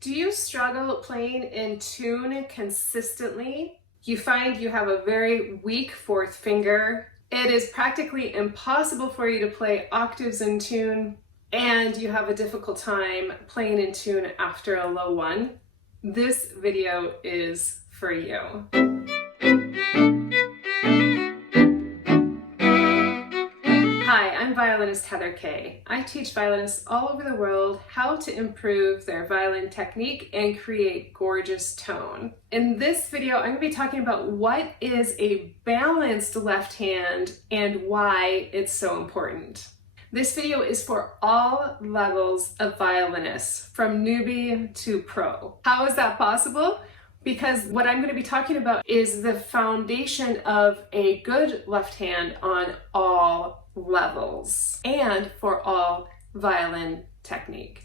Do you struggle playing in tune consistently? You find you have a very weak fourth finger. It is practically impossible for you to play octaves in tune, and you have a difficult time playing in tune after a low one. This video is for you. Hi, I'm violinist Heather Kaye. I teach violinists all over the world how to improve their violin technique and create gorgeous tone. In this video, I'm going to be talking about what is a balanced left hand and why it's so important. This video is for all levels of violinists, from newbie to pro. How is that possible? Because what I'm going to be talking about is the foundation of a good left hand on all levels and for all violin technique.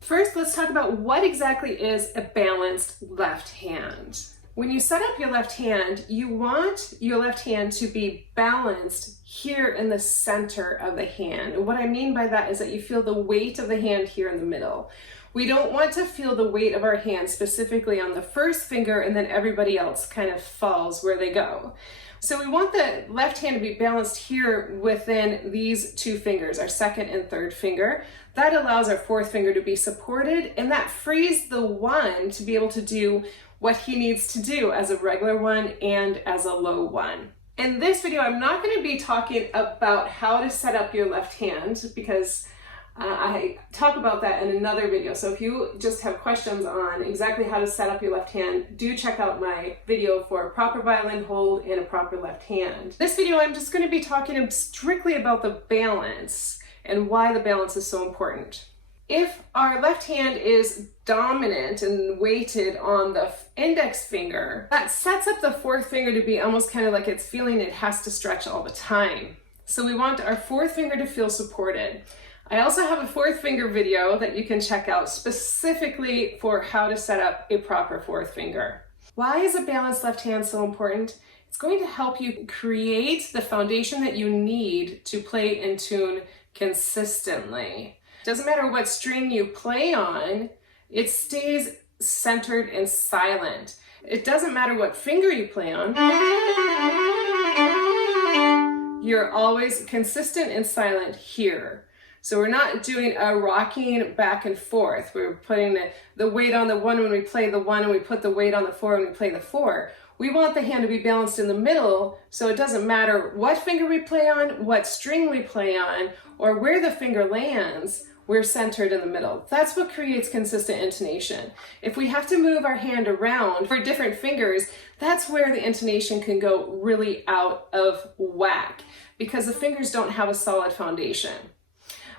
First, let's talk about what exactly is a balanced left hand. When you set up your left hand, you want your left hand to be balanced here in the center of the hand. And what I mean by that is that you feel the weight of the hand here in the middle. We don't want to feel the weight of our hand specifically on the first finger and then everybody else kind of falls where they go. So we want the left hand to be balanced here within these two fingers, our second and third finger. That allows our fourth finger to be supported, and that frees the one to be able to do what he needs to do as a regular one and as a low one. In this video, I'm not going to be talking about how to set up your left hand because I talk about that in another video. So if you just have questions on exactly how to set up your left hand, do check out my video for a proper violin hold and a proper left hand. This video, I'm just going to be talking strictly about the balance and why the balance is so important. If our left hand is dominant and weighted on the index finger, that sets up the fourth finger to be almost kind of like it's feeling it has to stretch all the time. So we want our fourth finger to feel supported. I also have a fourth finger video that you can check out specifically for how to set up a proper fourth finger. Why is a balanced left hand so important? It's going to help you create the foundation that you need to play in tune consistently. Doesn't matter what string you play on, it stays centered and silent. It doesn't matter what finger you play on. You're always consistent and silent here. So we're not doing a rocking back and forth. We're putting the weight on the one when we play the one and we put the weight on the four when we play the four. We want the hand to be balanced in the middle, so it doesn't matter what finger we play on, what string we play on, or where the finger lands, we're centered in the middle. That's what creates consistent intonation. If we have to move our hand around for different fingers, that's where the intonation can go really out of whack because the fingers don't have a solid foundation.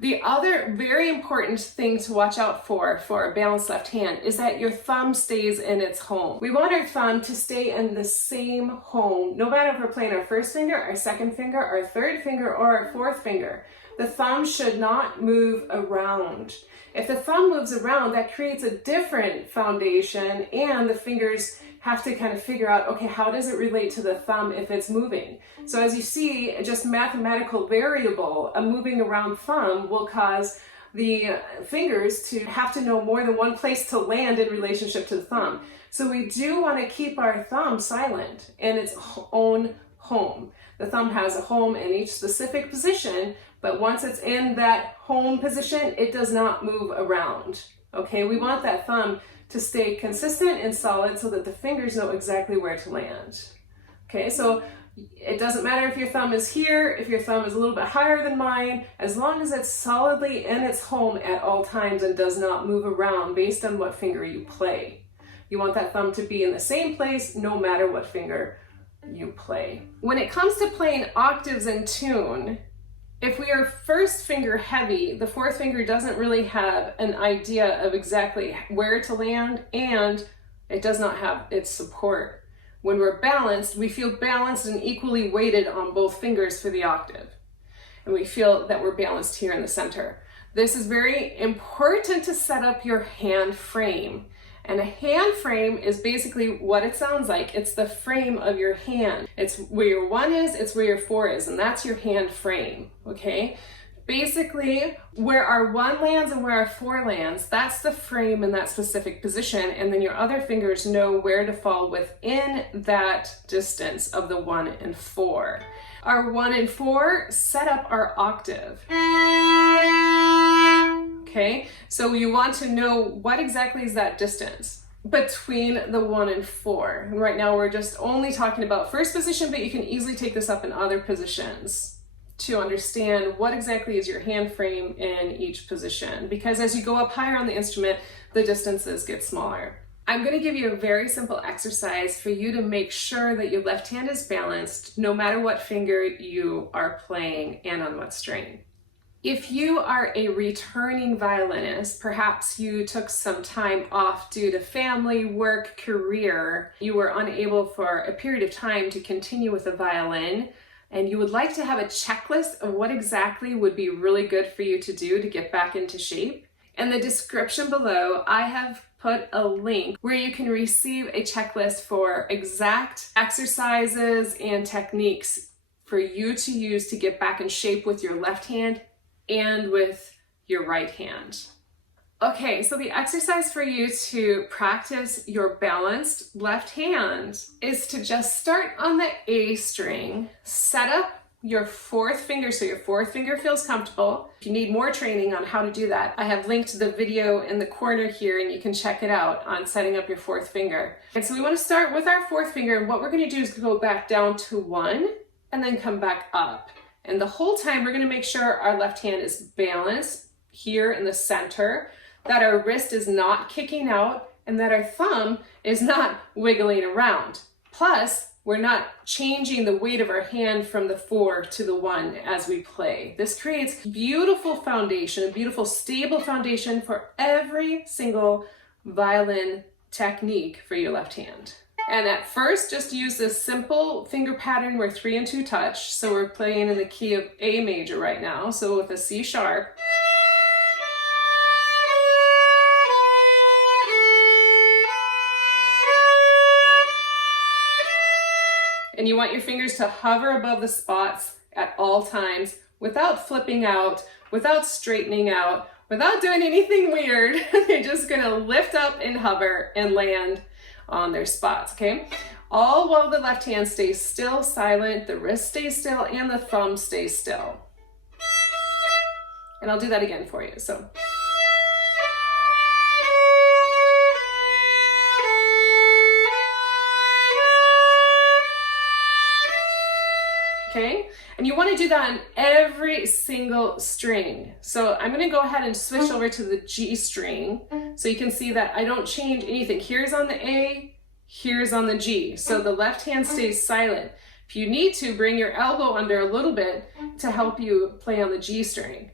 The other very important thing to watch out for a balanced left hand is that your thumb stays in its home. We want our thumb to stay in the same home, no matter if we're playing our first finger, our second finger, our third finger, or our fourth finger. The thumb should not move around. If the thumb moves around, that creates a different foundation, and the fingers have to kind of figure out, okay, how does it relate to the thumb if it's moving? So as you see, just mathematical variable, a moving around thumb will cause the fingers to have to know more than one place to land in relationship to the thumb. So we do want to keep our thumb silent in its own home. The thumb has a home in each specific position, but once it's in that home position, it does not move around. Okay, we want that thumb to stay consistent and solid so that the fingers know exactly where to land. Okay, so it doesn't matter if your thumb is here, if your thumb is a little bit higher than mine, as long as it's solidly in its home at all times and does not move around based on what finger you play. You want that thumb to be in the same place no matter what finger you play. When it comes to playing octaves in tune, if we are first finger heavy, the fourth finger doesn't really have an idea of exactly where to land, and it does not have its support. When we're balanced, we feel balanced and equally weighted on both fingers for the octave. And we feel that we're balanced here in the center. This is very important to set up your hand frame. And a hand frame is basically what it sounds like. It's the frame of your hand. It's where your one is, it's where your four is, and that's your hand frame, okay? Basically, where our 1 lands and where our 4 lands, that's the frame in that specific position, and then your other fingers know where to fall within that distance of the 1 and 4. Our 1 and 4 set up our octave. Okay, so you want to know what exactly is that distance between the 1 and 4. And right now we're just only talking about first position, but you can easily take this up in other positions to understand what exactly is your hand frame in each position, because as you go up higher on the instrument, the distances get smaller. I'm going to give you a very simple exercise for you to make sure that your left hand is balanced no matter what finger you are playing and on what string. If you are a returning violinist, perhaps you took some time off due to family, work, career, you were unable for a period of time to continue with the violin, and you would like to have a checklist of what exactly would be really good for you to do to get back into shape. In the description below, I have put a link where you can receive a checklist for exact exercises and techniques for you to use to get back in shape with your left hand and with your right hand. Okay, so the exercise for you to practice your balanced left hand is to just start on the A string, set up your 4th finger so your 4th finger feels comfortable. If you need more training on how to do that, I have linked the video in the corner here and you can check it out on setting up your 4th finger. And so we want to start with our 4th finger, and what we're going to do is go back down to 1 and then come back up. And the whole time we're going to make sure our left hand is balanced here in the center, that our wrist is not kicking out, and that our thumb is not wiggling around. Plus, we're not changing the weight of our hand from the 4 to the 1 as we play. This creates beautiful foundation, a beautiful stable foundation for every single violin technique for your left hand. And at first, just use this simple finger pattern where 3 and 2 touch. So we're playing in the key of A major right now. So with a C sharp. And you want your fingers to hover above the spots at all times without flipping out, without straightening out, without doing anything weird. They're just gonna lift up and hover and land on their spots, okay? All while the left hand stays still, silent, the wrist stays still, and the thumb stays still. And I'll do that again for you, so. Okay, and you want to do that on every single string. So I'm going to go ahead and switch over to the G string so you can see that I don't change anything. Here's on the A, here's on the G. So the left hand stays silent. If you need to, bring your elbow under a little bit to help you play on the G string.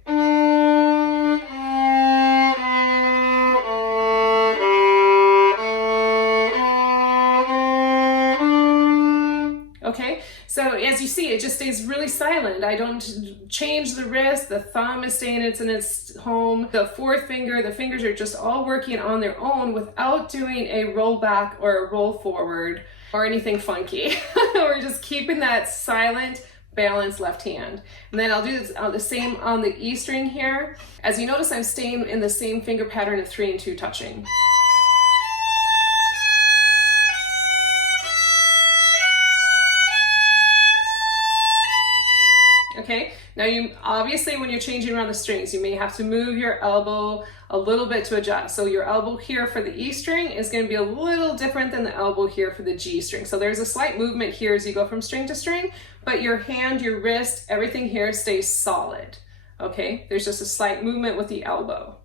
Okay, so as you see, it just stays really silent. I don't change the wrist, the thumb is staying in its home, the 4th finger, the fingers are just all working on their own without doing a roll back or a roll forward or anything funky. We're just keeping that silent, balanced left hand. And then I'll do this, the same on the E string here. As you notice, I'm staying in the same finger pattern of 3 and 2 touching. Okay, now you obviously when you're changing around the strings, you may have to move your elbow a little bit to adjust. So your elbow here for the E string is going to be a little different than the elbow here for the G string. So there's a slight movement here as you go from string to string, but your hand, your wrist, everything here stays solid. Okay, there's just a slight movement with the elbow.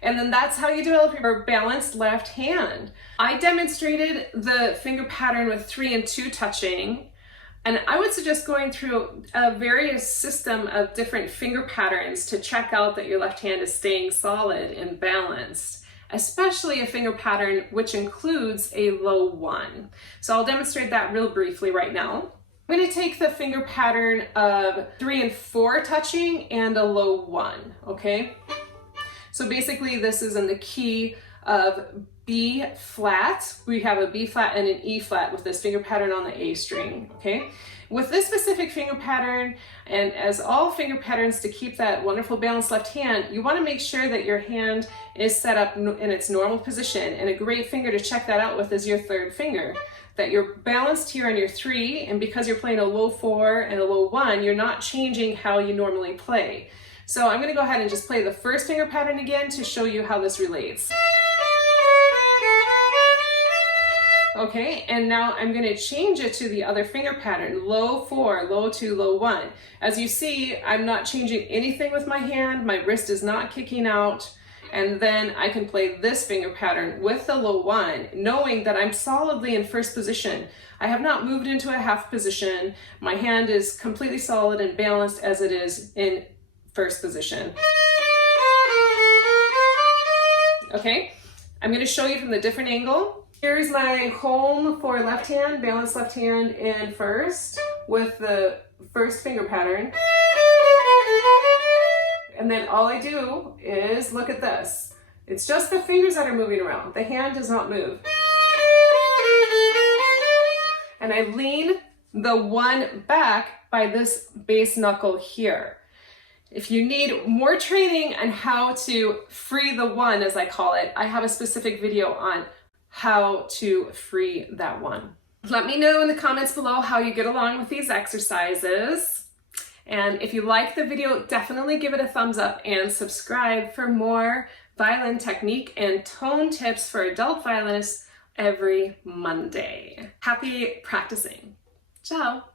And then that's how you develop your balanced left hand. I demonstrated the finger pattern with 3 and 2 touching. And I would suggest going through a various system of different finger patterns to check out that your left hand is staying solid and balanced, especially a finger pattern which includes a low 1. So I'll demonstrate that real briefly right now. I'm going to take the finger pattern of 3 and 4 touching and a low 1, okay? So basically this is in the key of B flat. We have a B flat and an E flat with this finger pattern on the A string, okay? With this specific finger pattern, and as all finger patterns, to keep that wonderful balanced left hand, you want to make sure that your hand is set up in its normal position, and a great finger to check that out with is your third finger. That you're balanced here on your 3, and because you're playing a low 4 and a low 1, you're not changing how you normally play. So I'm going to go ahead and just play the first finger pattern again to show you how this relates. Okay, and now I'm going to change it to the other finger pattern, low 4, low 2, low 1. As you see, I'm not changing anything with my hand, my wrist is not kicking out, and then I can play this finger pattern with the low 1, knowing that I'm solidly in first position. I have not moved into a half position, my hand is completely solid and balanced as it is in first position. Okay, I'm going to show you from the different angle. Here's my home for left hand, balanced left hand in first with the first finger pattern. And then all I do is look at this. It's just the fingers that are moving around. The hand does not move. And I lean the 1 back by this base knuckle here. If you need more training on how to free the 1, as I call it, I have a specific video on how to free that 1. Let me know in the comments below how you get along with these exercises. And if you like the video, definitely give it a thumbs up and subscribe for more violin technique and tone tips for adult violinists every Monday. Happy practicing. Ciao.